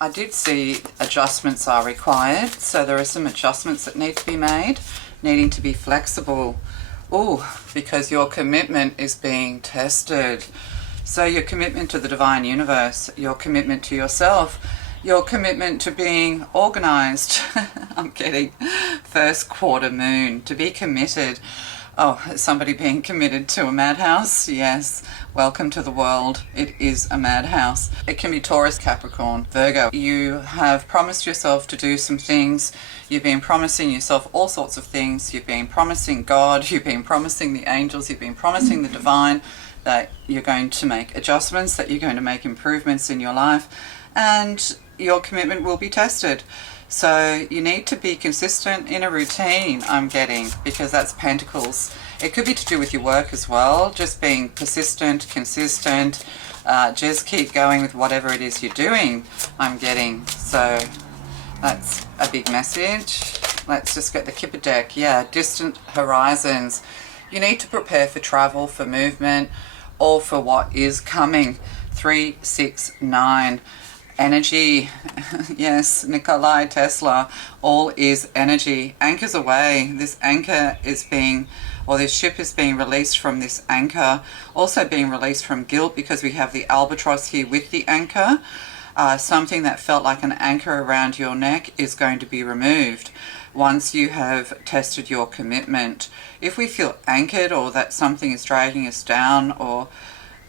I did see adjustments are required, so there are some adjustments that need to be made, needing to be flexible. Oh, because your commitment is being tested. So your commitment to the divine universe, your commitment to yourself, your commitment to being organized. I'm getting first quarter moon, to be committed. Oh, somebody being committed to a madhouse? Yes. Welcome to the world. It is a madhouse. It can be Taurus, Capricorn, Virgo. You have promised yourself to do some things. You've been promising yourself all sorts of things. You've been promising God. You've been promising the angels. You've been promising the divine that you're going to make adjustments, that you're going to make improvements in your life, and your commitment will be tested. So you need to be consistent in a routine, I'm getting, because that's Pentacles. It could be to do with your work as well, just being persistent, consistent, just keep going with whatever it is you're doing, I'm getting. So that's a big message. Let's just get the Kipper Deck. Yeah, distant horizons. You need to prepare for travel, for movement, or for what is coming. 3, 6, 9. Energy. Yes, Nikola Tesla. All is energy. Anchors away. This anchor is being, or this ship is being released from this anchor. Also being released from guilt, because we have the albatross here with the anchor. Something that felt like an anchor around your neck is going to be removed once you have tested your commitment. If we feel anchored, or that something is dragging us down, or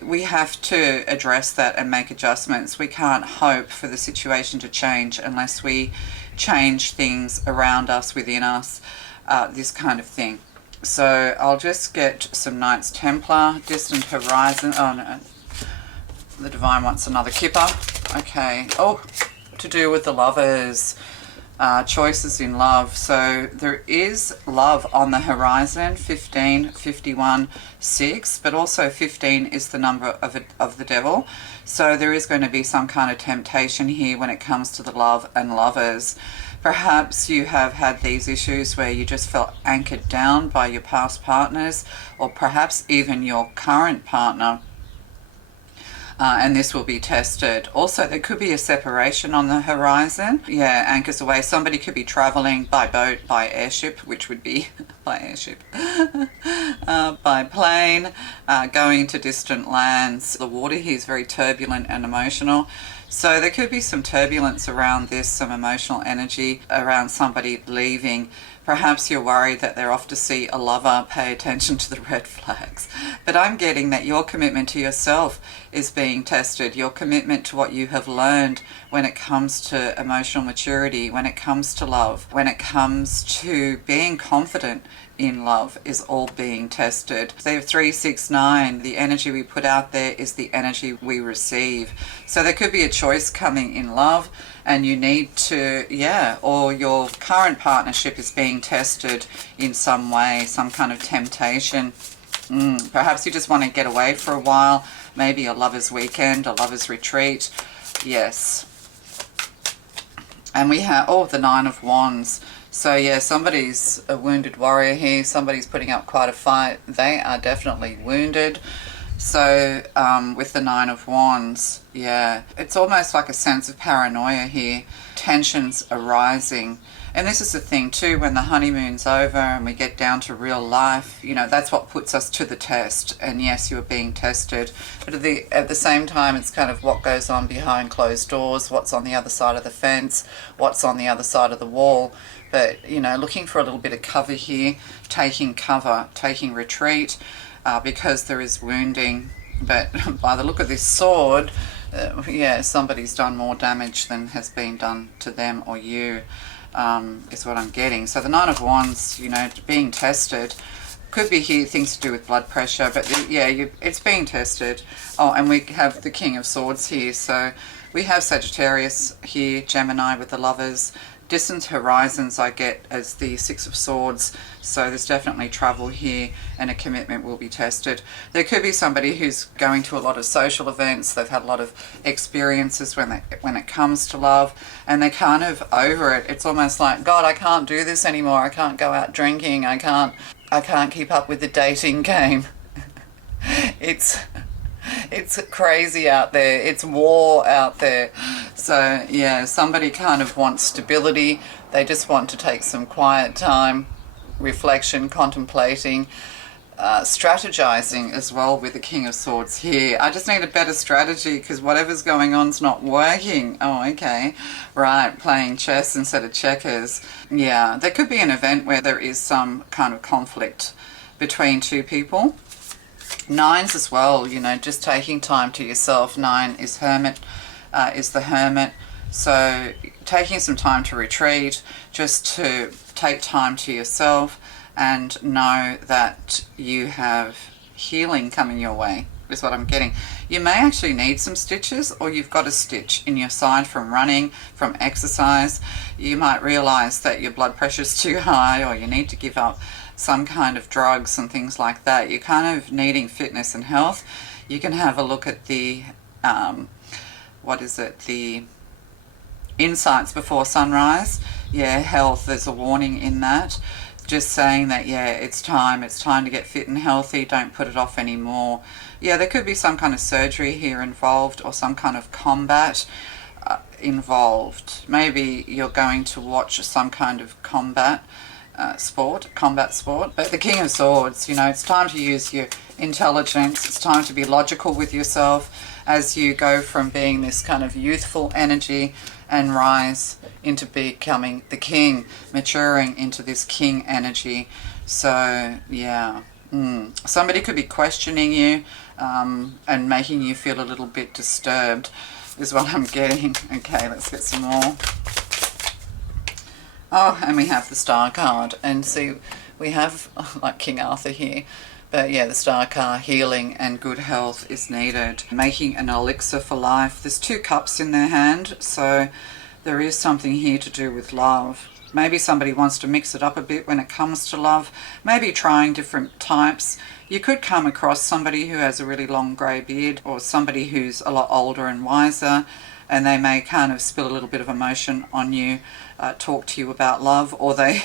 we have to address that and make adjustments. We can't hope for the situation to change unless we change things around us, within us, this kind of thing. So I'll just get some Knights Templar, distant horizon. Oh no, the divine wants another Kipper. Okay. Oh, to do with the lovers. Choices in love. So there is love on the horizon. 15, 51, 6, but also 15 is the number of the devil. So there is going to be some kind of temptation here when it comes to the love and lovers. Perhaps you have had these issues where you just felt anchored down by your past partners, or perhaps even your current partner. And this will be tested. Also, there could be a separation on the horizon. Yeah, anchors away. Somebody could be traveling by boat, by airship, which would be by airship, by plane, going to distant lands. The water here is very turbulent and emotional. So there could be some turbulence around this, some emotional energy around somebody leaving. Perhaps you're worried that they're off to see a lover. Pay attention to the red flags. But I'm getting that your commitment to yourself is being tested. Your commitment to what you have learned when it comes to emotional maturity, when it comes to love, when it comes to being confident in love, is all being tested. So 3, 6, 9, the energy we put out there is the energy we receive. So there could be a choice coming in love, and you need to, or your current partnership is being tested in some way, some kind of temptation. Perhaps you just want to get away for a while, maybe a lover's weekend, a lover's retreat. Yes. And we have, the 9 of Wands. So yeah, somebody's a wounded warrior here. Somebody's putting up quite a fight. They are definitely wounded. So with the 9 of Wands, yeah, it's almost like a sense of paranoia here. Tensions arising. And this is the thing too, when the honeymoon's over and we get down to real life, that's what puts us to the test. And yes, you're being tested. But at the same time, it's kind of what goes on behind closed doors, what's on the other side of the fence, what's on the other side of the wall. But, looking for a little bit of cover here, taking cover, taking retreat, because there is wounding. But by the look of this sword, somebody's done more damage than has been done to them or you, is what I'm getting. So the 9 of Wands, being tested, could be here things to do with blood pressure, but it's being tested. Oh, and we have the King of Swords here. So we have Sagittarius here, Gemini with the lovers. Distant horizons I get as the 6 of Swords, so there's definitely travel here and a commitment will be tested. There could be somebody who's going to a lot of social events. They've had a lot of experiences when it comes to love, and they're kind of over it. It's almost like, God, I can't do this anymore. I can't go out drinking. I can't keep up with the dating game. It's It's crazy out there. It's war out there. So yeah, somebody kind of wants stability. They just want to take some quiet time, reflection, contemplating, strategizing as well with the King of Swords here. I just need a better strategy because whatever's going on's not working. Oh, okay. Right, playing chess instead of checkers. Yeah, there could be an event where there is some kind of conflict between two people. Nines as well, you know, just taking time to yourself. Nine is the hermit. So taking some time to retreat, just to take time to yourself and know that you have healing coming your way is what I'm getting. You may actually need some stitches, or you've got a stitch in your side from running, from exercise. You might realize that your blood pressure's too high, or you need to give up some kind of drugs and things like that. You're kind of needing fitness and health. You can have a look at the the insights before sunrise. Yeah, health, there's a warning in that, just saying that, yeah, it's time to get fit and healthy. Don't put it off anymore. Yeah, there could be some kind of surgery here involved, or some kind of combat involved. Maybe you're going to watch some kind of combat sport. But the King of Swords, you know, it's time to use your intelligence. It's time to be logical with yourself as you go from being this kind of youthful energy and rise into becoming the king, maturing into this king energy. So yeah, somebody could be questioning you and making you feel a little bit disturbed is what I'm getting. Okay, let's get some more. Oh, and we have the Star card. And see, we have like King Arthur here. But yeah, the Star card, healing and good health is needed. Making an elixir for life. There's 2 cups in their hand, so there is something here to do with love. Maybe somebody wants to mix it up a bit when it comes to love. Maybe trying different types. You could come across somebody who has a really long grey beard, or somebody who's a lot older and wiser, and they may kind of spill a little bit of emotion on you, talk to you about love, or they're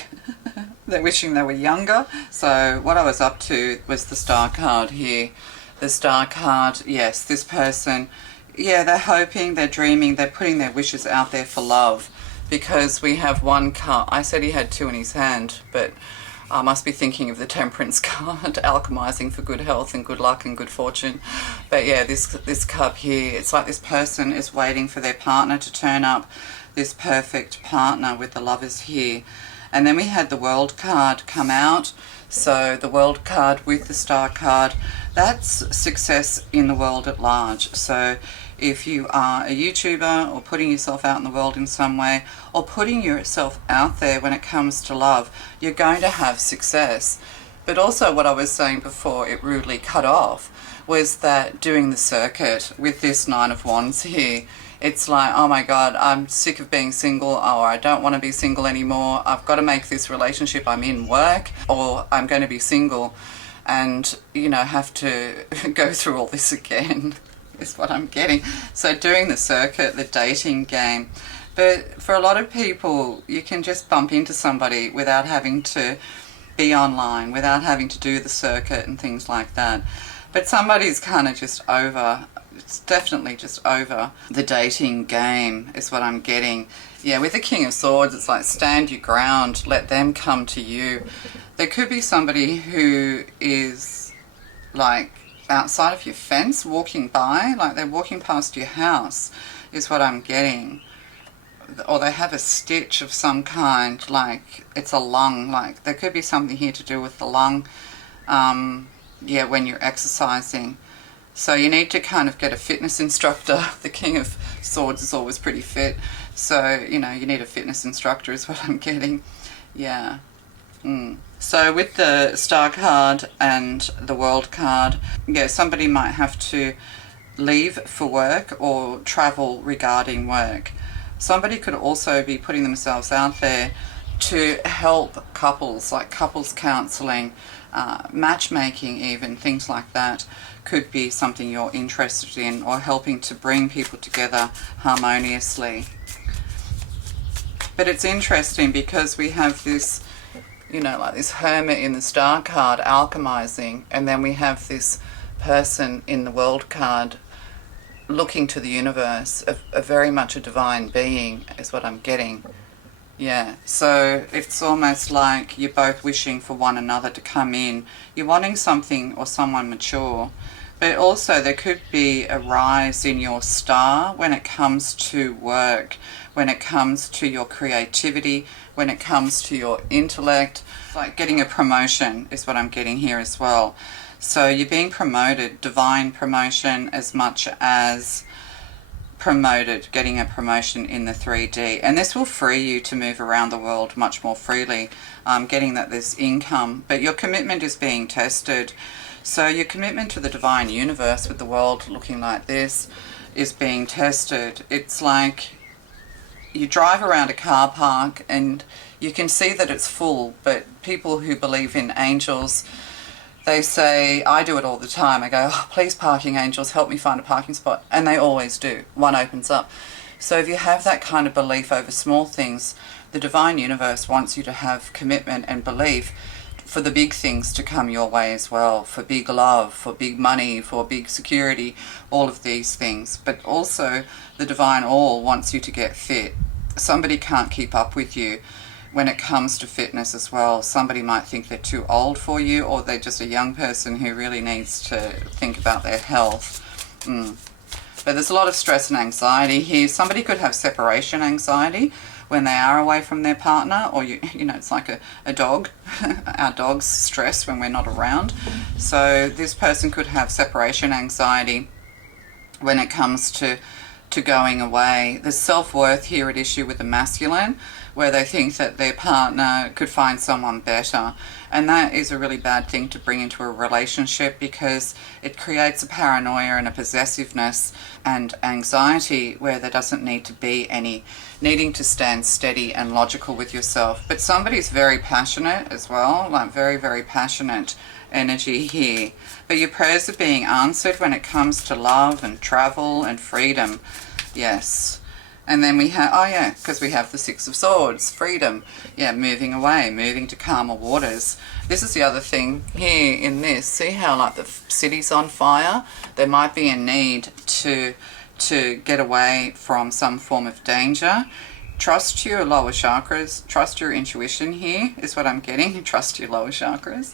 wishing they were younger. So what I was up to was the Star card here. The Star card, yes, this person, yeah, they're hoping, they're dreaming, they're putting their wishes out there for love, because we have 1 card. I said he had 2 in his hand, but I must be thinking of the Temperance card, alchemizing for good health and good luck and good fortune. But yeah, this cup here, it's like this person is waiting for their partner to turn up, this perfect partner with the Lovers here. And then we had the World card come out. So the World card with the Star card, that's success in the world at large. So if you are a YouTuber, or putting yourself out in the world in some way, or putting yourself out there when it comes to love, you're going to have success. But also what I was saying before it rudely cut off was that doing the circuit with this 9 of Wands here, it's like, oh my God, I'm sick of being single, or I don't want to be single anymore. I've got to make this relationship I'm in work, or I'm going to be single and, you know, have to go through all this again is what I'm getting. So doing the circuit, the dating game. But for a lot of people, you can just bump into somebody without having to be online, without having to do the circuit and things like that. But somebody's kind of just over, it's definitely just over the dating game is what I'm getting. Yeah, with the King of Swords, it's like stand your ground, let them come to you. There could be somebody who is like outside of your fence, walking by, like they're walking past your house is what I'm getting. Or they have a stitch of some kind, like it's a lung, like there could be something here to do with the lung, yeah, when you're exercising. So you need to kind of get a fitness instructor. The King of Swords is always pretty fit, so you know, you need a fitness instructor is what I'm getting. Yeah. So with the Star card and the World card, yeah, somebody might have to leave for work or travel regarding work. Somebody could also be putting themselves out there to help couples, like couples counselling, matchmaking even, things like that could be something you're interested in, or helping to bring people together harmoniously. But it's interesting because we have this, you know, like this hermit in the Star card alchemizing, and then we have this person in the world card looking to the universe, a very much a divine being is what I'm getting. Yeah, so it's almost like you're both wishing for one another to come in. You're wanting something or someone mature. But also there could be a rise in your star when it comes to work, when it comes to your creativity, when it comes to your intellect. Like getting a promotion is what I'm getting here as well. So you're being promoted, divine promotion, as much as promoted, getting a promotion in the 3D. And this will free you to move around the world much more freely, getting that there's income. But your commitment is being tested. So your commitment to the divine universe with the world looking like this is being tested. It's like you drive around a car park and you can see that it's full, but people who believe in angels, they say, I do it all the time. I go, oh, please, parking angels, help me find a parking spot. And they always do. One opens up. So if you have that kind of belief over small things, the divine universe wants you to have commitment and belief for the big things to come your way as well, for big love, for big money, for big security, all of these things. But also the divine all wants you to get fit. Somebody can't keep up with you when it comes to fitness as well. Somebody might think they're too old for you, or they're just a young person who really needs to think about their health. But there's a lot of stress and anxiety here. Somebody could have separation anxiety when they are away from their partner, or you know, it's like a dog. Our dogs stress when we're not around. So this person could have separation anxiety when it comes to going away. There's self-worth here at issue with the masculine, where they think that their partner could find someone better. And that is a really bad thing to bring into a relationship, because it creates a paranoia and a possessiveness and anxiety where there doesn't need to be any, needing to stand steady and logical with yourself. But somebody's very passionate as well, like very, very passionate energy here. But your prayers are being answered when it comes to love and travel and freedom. Yes. And then we have, oh yeah, because we have the Six of Swords, freedom. Yeah, moving away, moving to calmer waters. This is the other thing here in this. See how like the city's on fire? There might be a need to get away from some form of danger. Trust your lower chakras. Trust your intuition here is what I'm getting. Trust your lower chakras.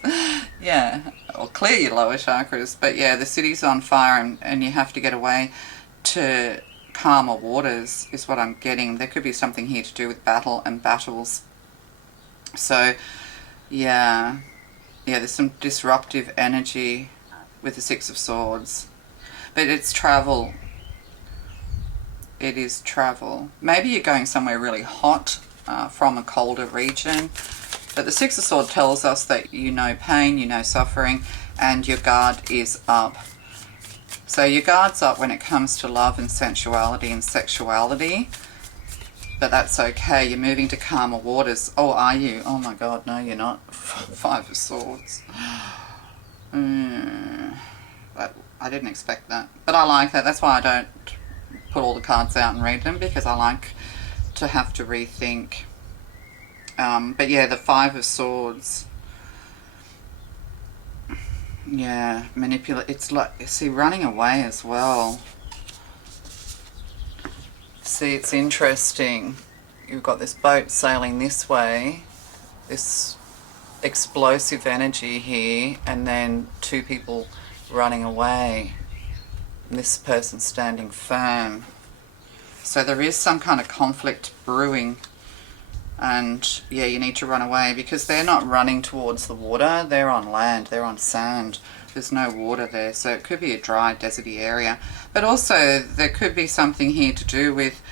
Yeah, or clear your lower chakras. But yeah, the city's on fire and you have to get away to calmer waters is what I'm getting. There could be something here to do with battle and battles. So yeah, there's some disruptive energy with the Six of Swords. But it's travel. It is travel. Maybe you're going somewhere really hot from a colder region. But the Six of Swords tells us that you know pain, you know suffering, and your guard is up. So your guard's up when it comes to love and sensuality and sexuality. But that's okay. You're moving to calmer waters. Oh, are you? Oh my God, no, you're not. Five of Swords. But I didn't expect that. But I like that. That's why I don't put all the cards out and read them, because I like to have to rethink. But yeah, the Five of Swords. Yeah, manipulate. It's like, see, running away as well. See, it's interesting. You've got this boat sailing this way, this explosive energy here, and then two people running away. And this person standing firm. So there is some kind of conflict brewing. And yeah, you need to run away, because they're not running towards the water. They're on land. They're on sand. There's no water there. So it could be a dry, deserty area. But also there could be something here to do with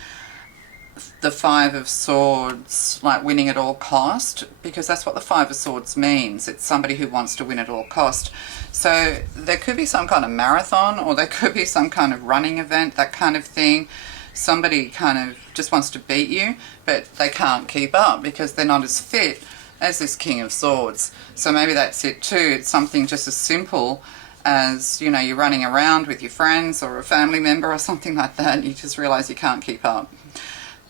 the Five of Swords, like winning at all cost, because that's what the Five of Swords means. It's somebody who wants to win at all cost. So there could be some kind of marathon, or there could be some kind of running event, that kind of thing. Somebody kind of just wants to beat you, but they can't keep up because they're not as fit as this King of Swords. So maybe that's it too. It's something just as simple as, you know, you're running around with your friends or a family member or something like that, and you just realise you can't keep up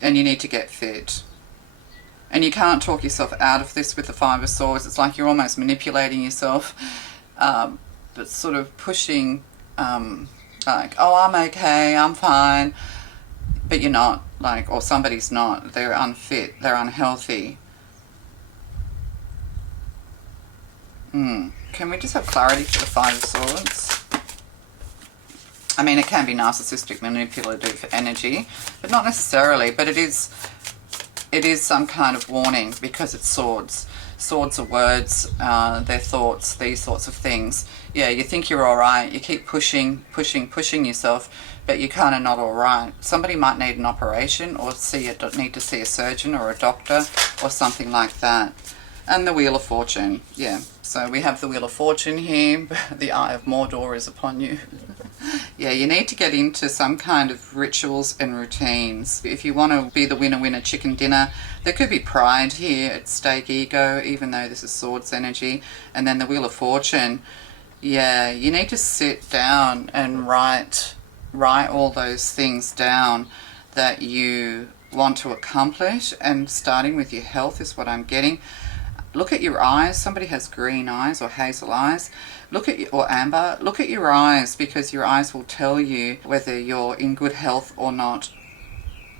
and you need to get fit. And you can't talk yourself out of this with the Five of Swords. It's like you're almost manipulating yourself. sort of pushing, like, oh, I'm okay, I'm fine, but you're not, like, or somebody's not, they're unfit, they're unhealthy. Can we just have clarity for the Five of Swords? I mean, it can be narcissistic, manipulative energy, but not necessarily, but it is some kind of warning because it's swords. Swords are words, they're thoughts, these sorts of things. Yeah, you think you're all right, you keep pushing yourself, but you're kind of not all right. Somebody might need an operation or need to see a surgeon or a doctor or something like that. And the Wheel of Fortune, yeah. So we have the Wheel of Fortune here. The Eye of Mordor is upon you. Yeah, you need to get into some kind of rituals and routines. If you want to be the winner chicken dinner, there could be pride here at stake, ego, even though this is swords energy. And then the Wheel of Fortune, yeah, you need to sit down and write all those things down that you want to accomplish. And starting with your health is what I'm getting. Look at your eyes. Somebody has green eyes or hazel eyes. Or amber. Look at your eyes, because your eyes will tell you whether you're in good health or not.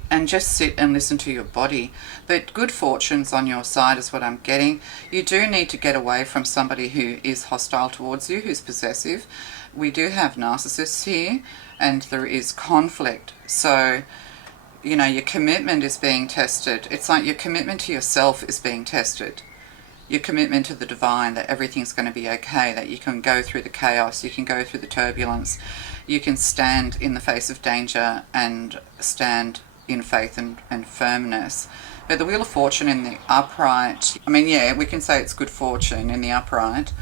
And just sit and listen to your body. But good fortune's on your side is what I'm getting. You do need to get away from somebody who is hostile towards you, who's possessive. We do have narcissists here, and there is conflict. So, you know, your commitment is being tested. It's like your commitment to yourself is being tested. Your commitment to the divine, that everything's going to be okay, that you can go through the chaos, you can go through the turbulence, you can stand in the face of danger and stand in faith and firmness. But the Wheel of Fortune in the upright, I mean, yeah, we can say it's good fortune in the upright,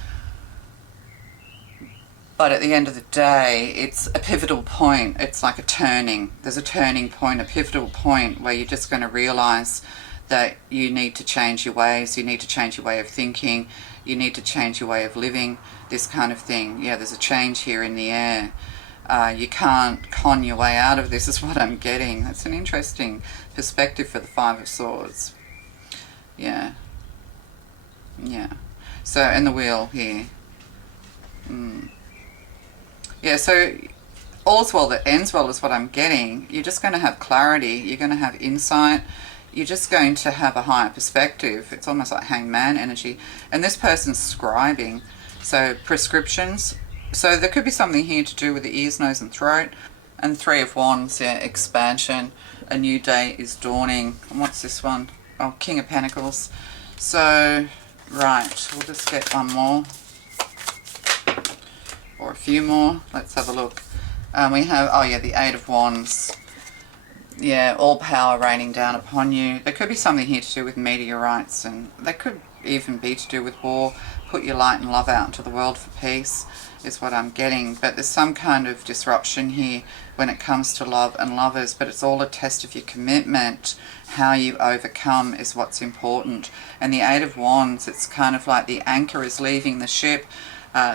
but at the end of the day, it's a pivotal point. It's like a turning. There's a turning point, a pivotal point where you're just going to realize that you need to change your ways, you need to change your way of thinking, you need to change your way of living, this kind of thing. Yeah, there's a change here in the air. You can't con your way out of this is what I'm getting. That's an interesting perspective for the Five of Swords. Yeah. Yeah. So, and the Wheel here. Yeah, so all's well that ends well is what I'm getting. You're just going to have clarity, you're going to have insight, you're just going to have a higher perspective. It's almost like hangman energy. And this person's scribing. So prescriptions. So there could be something here to do with the ears, nose and throat. And Three of Wands, yeah, expansion. A new day is dawning. And what's this one? Oh, King of Pentacles. So, right, we'll just get one more. Or a few more. Let's have a look. We have, oh yeah, the Eight of Wands. Yeah, all power raining down upon you. There could be something here to do with meteorites, and there could even be to do with war. Put your light and love out into the world for peace is what I'm getting. But there's some kind of disruption here when it comes to love and lovers, but it's all a test of your commitment. How you overcome is what's important. And the Eight of Wands, it's kind of like the anchor is leaving the ship.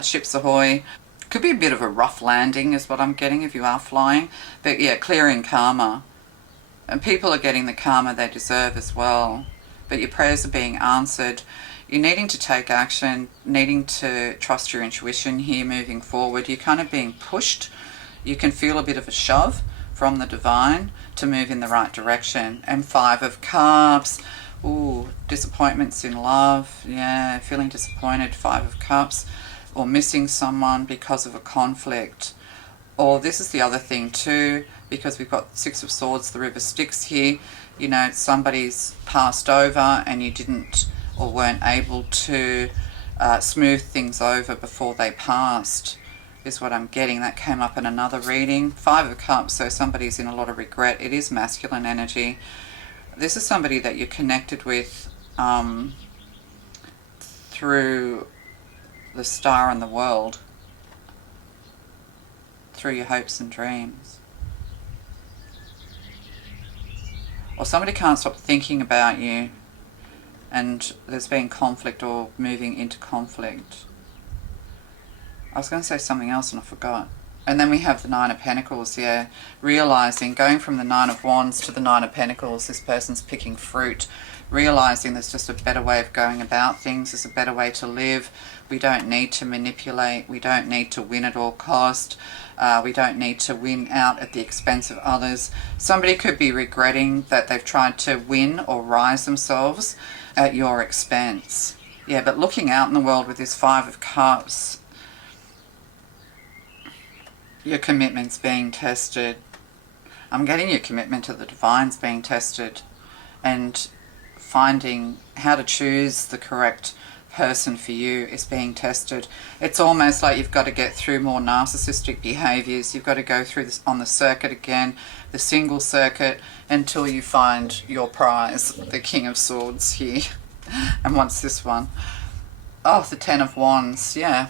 Ships ahoy. Could be a bit of a rough landing is what I'm getting if you are flying. But yeah, clearing karma. And people are getting the karma they deserve as well. But your prayers are being answered. You're needing to take action, needing to trust your intuition here moving forward. You're kind of being pushed. You can feel a bit of a shove from the divine to move in the right direction. And Five of Cups. Ooh, disappointments in love. Yeah, feeling disappointed. Five of Cups. Or missing someone because of a conflict. Or this is the other thing too, because we've got Six of Swords, the River Styx here. You know, somebody's passed over and you didn't or weren't able to smooth things over before they passed is what I'm getting. That came up in another reading. Five of Cups, so somebody's in a lot of regret. It is masculine energy. This is somebody that you're connected with through the star and the world, through your hopes and dreams. Or somebody can't stop thinking about you and there's been conflict or moving into conflict. I was going to say something else and I forgot. And then we have the Nine of Pentacles, yeah. Realising, going from the Nine of Wands to the Nine of Pentacles, this person's picking fruit. realizing there's just a better way of going about things, there's a better way to live. We don't need to manipulate, we don't need to win at all cost, we don't need to win out at the expense of others. Somebody could be regretting that they've tried to win or rise themselves at your expense. Yeah, but looking out in the world with this Five of Cups, your commitment's being tested. I'm getting your commitment to the divine's being tested, and finding how to choose the correct person for you is being tested. It's almost like you've got to get through more narcissistic behaviors. You've got to go through this on the circuit again, the single circuit, until you find your prize, the King of Swords here. And what's this one? Oh, the Ten of Wands. Yeah.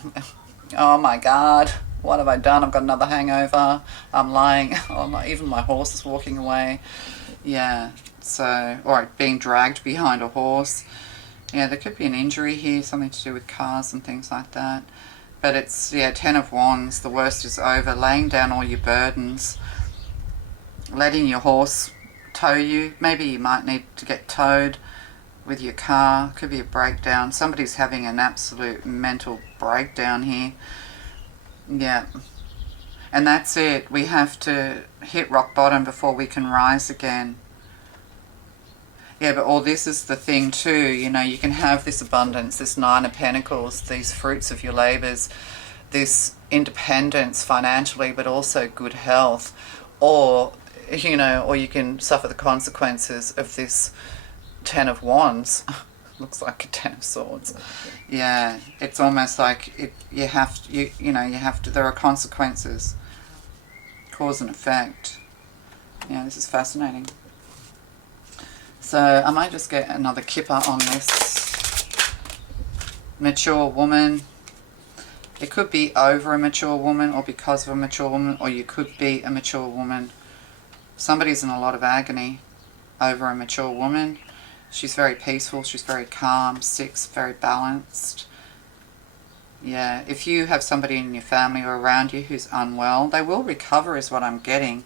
Oh my God. What have I done? I've got another hangover. I'm lying. Oh, even my horse is walking away. Yeah. So, or being dragged behind a horse. Yeah, there could be an injury here, something to do with cars and things like that. But it's, yeah, Ten of Wands. The worst is over. Laying down all your burdens. Letting your horse tow you. Maybe you might need to get towed with your car. Could be a breakdown. Somebody's having an absolute mental breakdown here. Yeah. And that's it. We have to hit rock bottom before we can rise again. Yeah, but all this is the thing too, you know, you can have this abundance, this Nine of Pentacles, these fruits of your labours, this independence financially, but also good health, or, you know, or you can suffer the consequences of this Ten of Wands. Looks like a Ten of Swords. Yeah, it's almost like you have to, there are consequences, cause and effect. Yeah, this is fascinating. So I might just get another Kipper on this. Mature woman. It could be over a mature woman or because of a mature woman, or you could be a mature woman. Somebody's in a lot of agony over a mature woman. She's very peaceful, she's very calm, Six, very balanced. Yeah, if you have somebody in your family or around you who's unwell, they will recover is what I'm getting.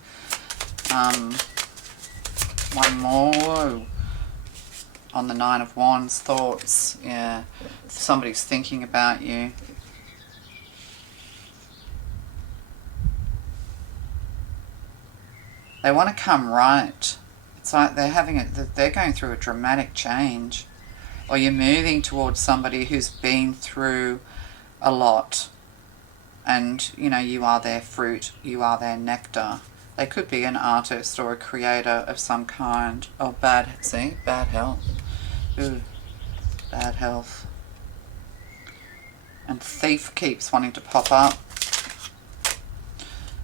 One more on the Nine of Wands, thoughts. Yeah, somebody's thinking about you. They want to come right. It's like they're going through a dramatic change, or you're moving towards somebody who's been through a lot, and you know, you are their fruit, you are their nectar. They could be an artist or a creator of some kind. Oh, bad health. Ooh, bad health. And Thief keeps wanting to pop up.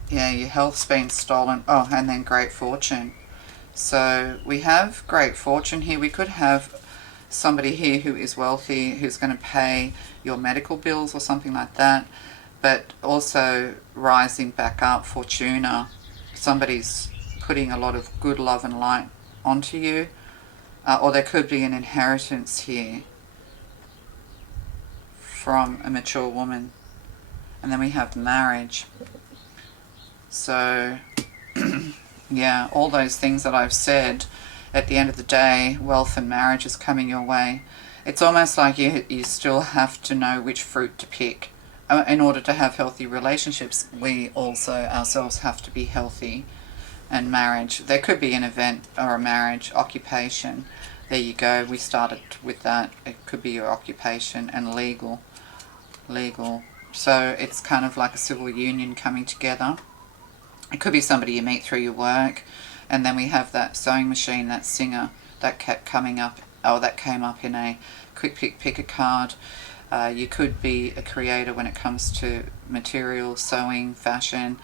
Yeah, your health's been stolen. Oh, and then Great Fortune. So we have Great Fortune here. We could have somebody here who is wealthy, who's going to pay your medical bills or something like that. But also rising back up, Fortuna. Somebody's putting a lot of good love and light onto you, or there could be an inheritance here from a mature woman. And then we have marriage. So yeah, all those things that I've said, at the end of the day, wealth and marriage is coming your way. It's almost like you still have to know which fruit to pick. In order to have healthy relationships, we also ourselves have to be healthy. And marriage, there could be an event or a marriage, occupation. There you go, we started with that. It could be your occupation. And legal. So it's kind of like a civil union coming together. It could be somebody you meet through your work. And then we have that sewing machine, that singer, that kept coming up. Oh, that came up in a quick pick a card. You could be a creator when it comes to material, sewing, fashion,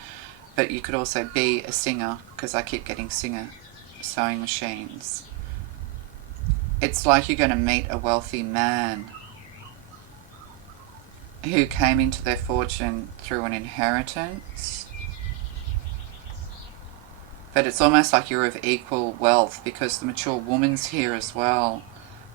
but you could also be a singer, because I keep getting singer, sewing machines. It's like you're going to meet a wealthy man who came into their fortune through an inheritance, but it's almost like you're of equal wealth, because the mature woman's here as well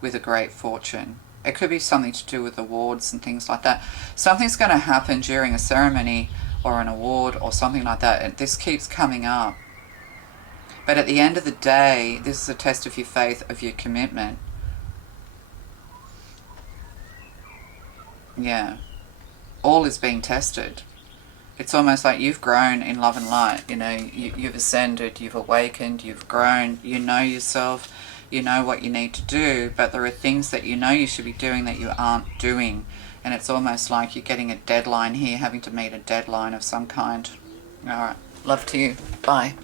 with a great fortune. It could be something to do with awards and things like that. Something's going to happen during a ceremony or an award or something like that. And this keeps coming up. But at the end of the day, this is a test of your faith, of your commitment. Yeah. All is being tested. It's almost like you've grown in love and light. You know, you've ascended, you've awakened, you've grown, you know yourself, you know what you need to do, but there are things that you know you should be doing that you aren't doing. And it's almost like you're getting a deadline here, having to meet a deadline of some kind. All right. Love to you. Bye.